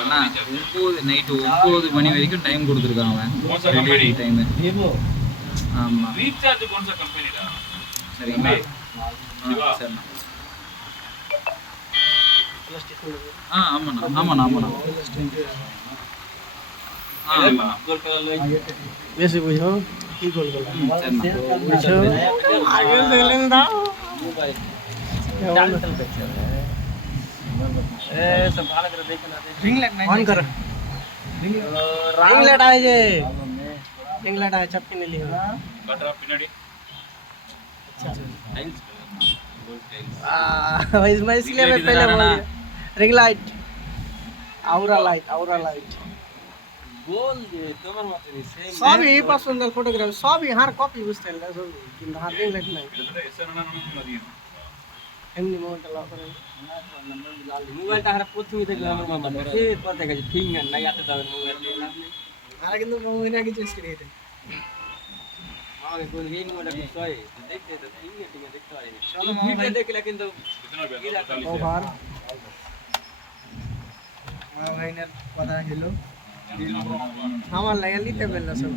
அண்ணா 9 night 9 மணி வரைக்கும் time கொடுத்துருக்கான் அவன் டெலிவரி டைமு. ஆமாம் சரிங்களா? சரிண்ணா. ஆமாண்ணா ஆமாண்ணா ஆமாண்ணா. বেশি বুঝো কি করবো বুঝো আগে দেখলেন দাও ऑन कर रिंग लाइट आए जे रिंग लाइट आए चपकी नहीं लियो इसलिए मैं पहले बोल रिंग लाइट आउरा लाइट बोल दे তোমার মত নেই সব এই পছন্দ ফটোগ্রাফি সব ইহার কপি বুঝতে না সব কিন্তু হার রিং লাইট নাই এমনি মোবাইলটা লক করে মোবাইলটা হারা প্রথমে দেখলে আমার মামা এর পর দেখা যায় ফিঙ্গার নাই আতে দাও মোবাইল আর কিন্তু মোবাইল আগে চেঞ্জ করে দিতে আমাকে কোন রিং মোডা কি সয় দেখতে তো ফিঙ্গার টিঙ্গা দেখতে পারি না চলো মোবাইল দেখলে কিন্তু ওভার আমার ভাইনার কথা হলো আমার লাগা নিতে পারলা সব